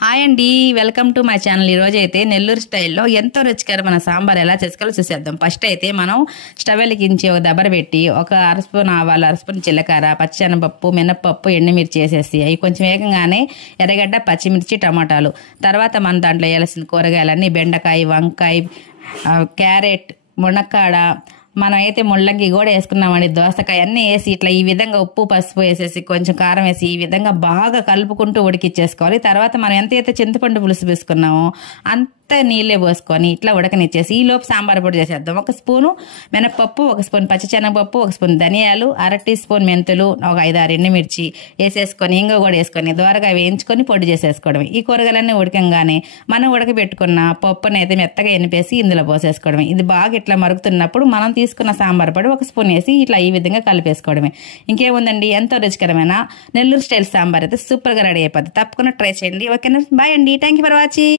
Hi అండి, welcome to my channel. ఈరోజు అయితే నెల్లూరు స్టైల్లో ఎంతో రుచికరమైన సాంబార్ ఎలా చేసుకోవాలో చూసేద్దాం. ఫస్ట్ అయితే మనం స్టవ్ వెలిగించి ఒక దబర పెట్టి ఒక అరస్పూన్ ఆవాలు, అరస్పూన్ జీలకర్ర, పచ్చిశనగపప్పు, మినప్పప్పు, ఎండుమిర్చి వేసేసి అవి కొంచెం వేగంగానే ఎర్రగడ్డ, పచ్చిమిర్చి, టమాటాలు, తర్వాత మనం దాంట్లో వేయాల్సిన కూరగాయలన్నీ బెండకాయ, వంకాయ, క్యారెట్, మునక్కాడ, మనం అయితే ముళ్ళంగి కూడా వేసుకున్నామండి, దోసకాయ అన్నీ వేసి ఇట్లా ఈ విధంగా ఉప్పు పసుపు వేసేసి కొంచెం కారం వేసి ఈ విధంగా బాగా కలుపుకుంటూ ఉడికిచ్చేసుకోవాలి. తర్వాత మనం ఎంతైతే చింతపండు పులుసు వేసుకున్నామో అంత నీళ్ళే పోసుకొని ఇట్లా ఉడకనిచ్చేసి ఈ లోపు సాంబార్ పొడి చేసేద్దాం. ఒక స్పూను మినపప్పు, ఒక స్పూన్ పచ్చిశనగపప్పు, ఒక స్పూన్ ధనియాలు, 1/2 టీ స్పూన్ మెంతులు, ఒక 5-6 ఎండుమిర్చి వేసేసుకొని ఇంగ కూడా వేసుకొని దోరగా వేయించుకొని పొడి చేసేసుకోవడమే. ఈ కూరగాయలన్నీ ఉడకంగానే మనం ఉడకబెట్టుకున్న పప్పుని అయితే మెత్తగా ఎనిపేసి ఇందులో పోసేసుకోవడమే. ఇది బాగా ఇట్లా మరుగుతున్నప్పుడు మనం తీసుకున్న సాంబార్ పొడి ఒక స్పూన్ వేసి ఇట్లా ఈ విధంగా కలిపేసుకోవడమే. ఇంకేముందండి, ఎంతో రుచికరమైన నెల్లూరు స్టైల్ సాంబార్ అయితే సూపర్గా రెడీ అయిపోద్ది. తప్పకుండా ట్రై చేయండి. ఓకేనా, బాయ్ అండి, థ్యాంక్ యూ ఫర్ వాచింగ్.